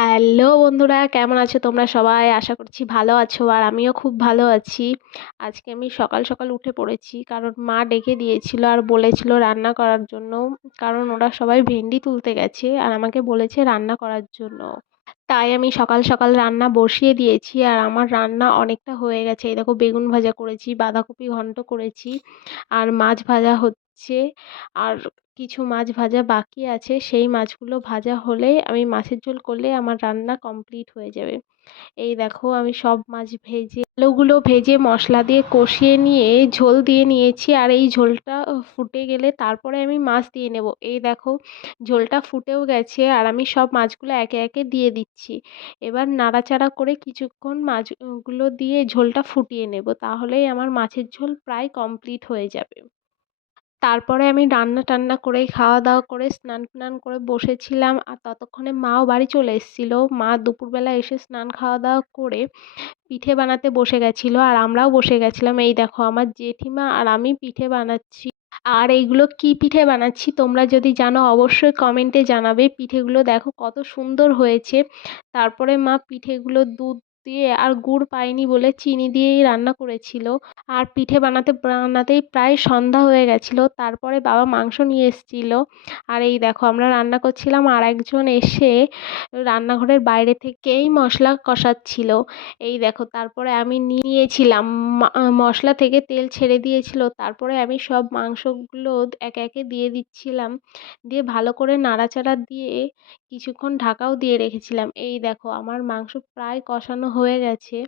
Hello বন্ধুরা, কেমন আছো তোমরা সবাই? আশা করছি ভালো আছো আর আমিও খুব ভালো আছি। আজকে আমি সকাল সকাল উঠে পড়েছি কারণ মা ডেকে দিয়েছিল আর বলেছিল রান্না করার জন্য। কারণ ওরা সবাই ভেন্ডি তুলতে গেছে আর আমাকে বলেছে রান্না করার জন্য। তাই আমি সকাল সকাল রান্না বসিয়ে দিয়েছি আর আমার রান্না অনেকটা হয়ে গেছে। এই দেখো বেগুন ভাজা করেছি, বাঁধাকপি ঘন্ট করেছি আর মাছ ভাজা হচ্ছে। আর কিছু মাছ ভাজা বাকি আছে, সেই মাছগুলো ভাজা হলেই আমি মাছের ঝোল করলে আমার রান্না কমপ্লিট হয়ে যাবে। এই দেখো আমি সব মাছ ভেজে আলুগুলো ভেজে মশলা দিয়ে কষিয়ে নিয়ে ঝোল দিয়ে নিয়েছি আর এই ঝোলটা ফুটে গেলে তারপরে আমি মাছ দিয়ে নেব। এই দেখো ঝোলটা ফুটেও গেছে আর আমি সব মাছগুলো একে একে দিয়ে দিচ্ছি। এবার নাড়াচাড়া করে কিছুক্ষণ মাছগুলো দিয়ে ঝোলটা ফুটিয়ে নেব, তাহলেই আমার মাছের ঝোল প্রায় কমপ্লিট হয়ে যাবে। তারপরে আমি রান্না টান্না করে খাওয়া দাওয়া করে স্নান টান করে বসেছিলাম আর ততক্ষণে মাও বাড়ি চলে এসেছিল। মা দুপুরবেলা এসে স্নান খাওয়া দাওয়া করে পিঠে বানাতে বসে গেছিল আর আমরাও বসে গেছিলাম। এই দেখো আমার জেঠিমা আর আমি পিঠে বানাচ্ছি। আর এইগুলো কি পিঠে বানাচ্ছি তোমরা যদি জানো অবশ্যই কমেন্টে জানাবে। পিঠেগুলো দেখো কত সুন্দর হয়েছে। তারপরে মা পিঠেগুলো দুধ দিয়ে আর গুড় পায়নি বলে চিনি দিয়েই রান্না করেছিল। আর পিঠে বানাতে বানাতেই প্রায় সন্ধ্যা হয়ে গেছিল। তারপরে বাবা মাংস নিয়ে এসেছিল আর এই দেখো আমরা রান্না করছিলাম আর একজন এসে রান্নাঘরের বাইরে থেকেই মশলা কষাচ্ছিল। এই দেখো তারপরে আমি নিয়েছিলাম মশলা থেকে তেল ছেড়ে দিয়েছিল, তারপরে আমি সব মাংসগুলো একে একে দিয়ে দিচ্ছিলাম, দিয়ে ভালো করে নাড়াচাড়া দিয়ে কিছুক্ষণ ঢাকাও দিয়ে রেখেছিলাম। এই দেখো আমার মাংস প্রায় কষানো হয়ে গেছে।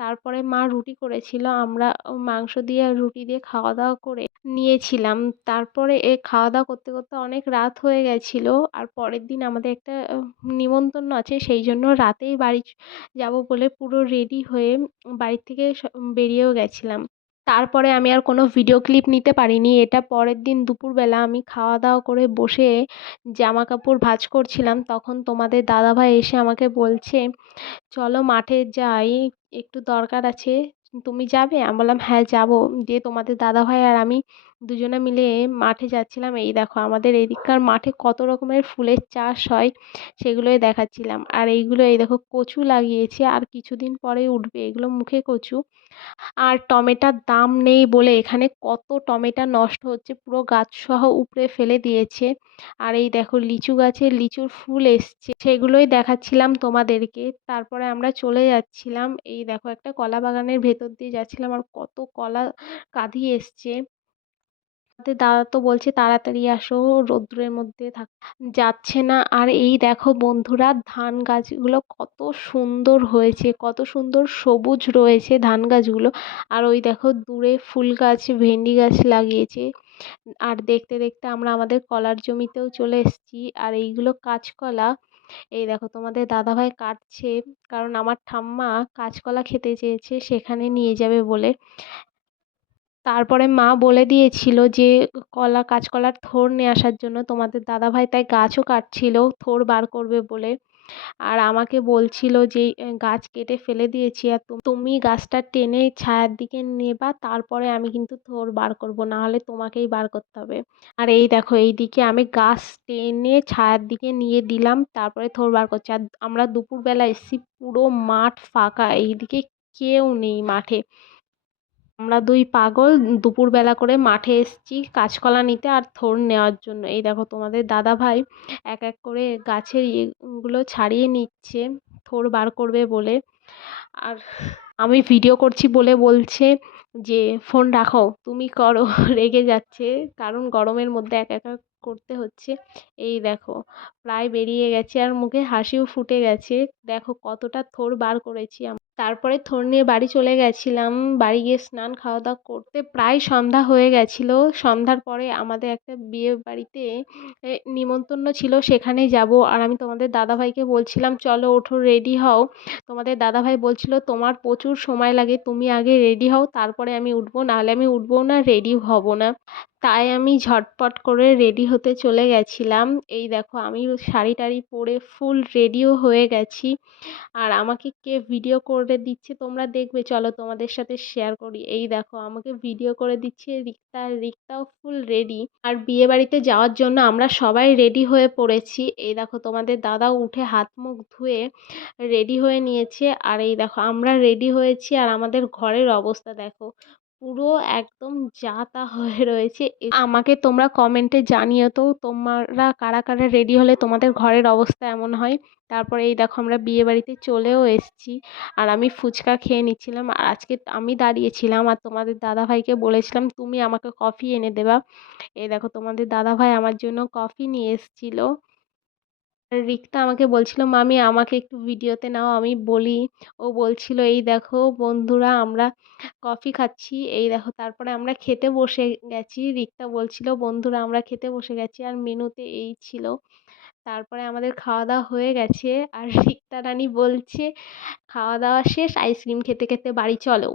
তারপরে মা রুটি করেছিল, আমরা মাংস দিয়ে আর রুটি দিয়ে খাওয়া দাওয়া করে নিয়েছিলাম। তারপরে খাওয়া দাওয়া করতে করতে অনেক রাত হয়ে গেছিল আর পরের দিন আমাদের একটা নিমন্ত্রণ আছে, সেই জন্য রাতেই বাড়ি যাব বলে পুরো রেডি হয়ে বাড়ির থেকে বেরিয়েও গেছিলাম। তারপরে আমি আর কোনো ভিডিও ক্লিপ নিতে পারিনি। এটা পরের দিন দুপুরবেলা আমি খাওয়া দাওয়া করে বসে জামা কাপড় ভাঁজ করছিলাম, তখন তোমাদের দাদাভাই এসে আমাকে বলছে চলো মাঠে যাই, একটু দরকার আছে, তুমি যাবে? আমি বললাম হ্যাঁ যাবো। দিয়ে তোমাদের দাদাভাই আর আমি দুজনে মিলে মাঠে যাচ্ছিলাম। এই দেখো আমাদের এদিককার মাঠে কত রকমের ফুলের চাষ হয়, সেগুলোই দেখাচ্ছিলাম। আর এইগুলো এই দেখো কচু লাগিয়েছে আর কিছুদিন পরে উঠবে, এগুলো মুখে কচু। আর টমেটার দাম নেই বলে এখানে কত টমেটো নষ্ট হচ্ছে, পুরো গাছ সহ উপড়ে ফেলে দিয়েছে। আর এই দেখো লিচু গাছে লিচুর ফুল এসছে, সেগুলোই দেখাচ্ছিলাম তোমাদেরকে। তারপরে আমরা চলে যাচ্ছিলাম, এই দেখো একটা কলা বাগানের ভেতর দিয়ে যাচ্ছিলাম আর কত কলা কাঁধি এসছে। আমাদের দাদা তো বলছে তাড়াতাড়ি আসো, রোদ্দুরের মধ্যে যাচ্ছে না। আর এই দেখো বন্ধুরা ধান গাছগুলো কত সুন্দর হয়েছে, কত সুন্দর সবুজ রয়েছে ধান গাছগুলো। আর ওই দেখো দূরে ফুল গাছ ভেন্ডি গাছ লাগিয়েছে। আর দেখতে দেখতে আমরা আমাদের কলার জমিতেও চলে এসেছি আর এইগুলো কাঁচকলা। এই দেখো তোমাদের দাদাভাই কাটছে, কারণ আমার ঠাম্মা কাঁচকলা খেতে চেয়েছে সেখানে নিয়ে যাবে বলে। তারপরে মা বলে দিয়েছিল যে কাঁচকলার থোড় নিয়ে আসার জন্য, তোমাদের দাদাভাই তাই গাছও কাটছিল থোড় বার করবে বলে। আর আমাকে বলছিল যে গাছ কেটে ফেলে দিয়েছি আর তুমি গাছটা টেনে ছায়ার দিকে নেবা, তারপরে আমি কিন্তু থোড় বার করব, না হলে তোমাকেই বার করতে হবে। আর এই দেখো এইদিকে আমি গাছ টেনে ছায়ার দিকে নিয়ে দিলাম, তারপরে থোড় বার করছি। আর আমরা দুপুরবেলা এসেছি, পুরো মাঠ ফাঁকা, এইদিকে কেউ নেই মাঠে। আমরা দুই পাগল দুপুরবেলা করে মাঠে এসেছি কাঁচকলা নিতে আর থোড় নেওয়ার জন্য। এই দেখো তোমাদের দাদা ভাই এক এক করে গাছের ইয়েগুলো ছাড়িয়ে নিচ্ছে থোড় বার করবে বলে। আর আমি ভিডিও করছি বলে বলছে যে ফোন রাখো তুমি করো রেগে যাচ্ছে, কারণ গরমের মধ্যে একা একা করতে হচ্ছে। এই দেখো প্রায় বেরিয়ে গেছে আর মুখে হাসিও ফুটে গেছে, দেখো কতটা থোড় বার করেছি। তারপরে থোড় নিয়ে বাড়ি চলে গেছিলাম। বাড়ি গিয়ে স্নান খাওয়া দাওয়া করতে প্রায় সন্ধ্যা হয়ে গেছিল। সন্ধ্যার পরে আমাদের একটা বিয়ে বাড়িতে নিমন্ত্রণ ছিল, সেখানে যাব। আর আমি তোমাদের দাদাভাইকে বলছিলাম চলো ওঠো রেডি হও। তোমাদের দাদাভাই বলছিল তোমার প্রচুর সময় লাগে, তুমি আগে রেডি হও তারপরে আমি উঠবো, নাহলে আমি উঠবো না, রেডি হব না। তাই আমি ঝটপট করে রেডি হতে চলে গেছিলাম। এই দেখো আমি শাড়ি টাড়ি পরে ফুল রেডিও হয়ে গেছি। আর আমাকে কে ভিডিও করে করে দিচ্ছে তোমরা দেখবে, চলো তোমাদের সাথে শেয়ার করি। এই দেখো আমাকে ভিডিও করে দিচ্ছে রিক্তা, আর রিক্তাও ফুল রেডি। আর বিয়ে বাড়িতে যাওয়ার জন্য আমরা সবাই রেডি হয়ে পড়েছি। এই দেখো তোমাদের দাদাও উঠে হাত মুখ ধুয়ে রেডি হয়ে নিয়েছে। আর এই দেখো আমরা রেডি হয়েছি, আর আমাদের ঘরের অবস্থা দেখো পুরো একদম যা তা হয়ে রয়েছে। আমাকে তোমরা কমেন্টে জানিও তো তোমরা কারা কারা রেডি হলে তোমাদের ঘরের অবস্থা এমন হয়। তারপরে এই দেখো আমরা বিয়ে বাড়িতে চলেও এসেছি, আর আমি ফুচকা খেয়ে নিচ্ছিলাম। আর আজকে আমি দাঁড়িয়েছিলাম আর তোমাদের দাদাভাইকে বলেছিলাম তুমি আমাকে কফি এনে দেবা। এই দেখো তোমাদের দাদাভাই আমার জন্য কফি নিয়ে এসেছিল। রিক্তা আমাকে বলছিল মামি আমাকে একটু ভিডিওতে নাও, আমি বলি। ও বলছিল এই দেখো বন্ধুরা আমরা কফি খাচ্ছি। এই দেখো তারপরে আমরা খেতে বসে গেছি। রিক্তা বলছিল বন্ধুরা আমরা খেতে বসে গেছি, আর মেনুতে এই ছিল। তারপরে আমাদের খাওয়া দাওয়া হয়ে গেছে, আর রিক্তা রানী বলছে খাওয়া দাওয়া শেষ, আইসক্রিম খেতে খেতে বাড়ি চলো।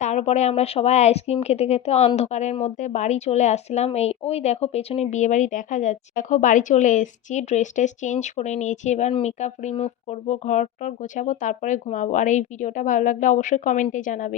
তারপরে আমরা সবাই আইসক্রিম খেতে খেতে অন্ধকারের মধ্যে বাড়ি চলে আসলাম। এই ওই দেখো পেছনে বিয়ে বাড়ি দেখা যাচ্ছে। দেখো বাড়ি চলে এসেছি, ড্রেস ট্রেস চেঞ্জ করে নিয়েছি, এবার মেকআপ রিমুভ করবো, ঘর টর গোছাবো, তারপরে ঘুমাবো। আর এই ভিডিওটা ভালো লাগলে অবশ্যই কমেন্টে জানাবে।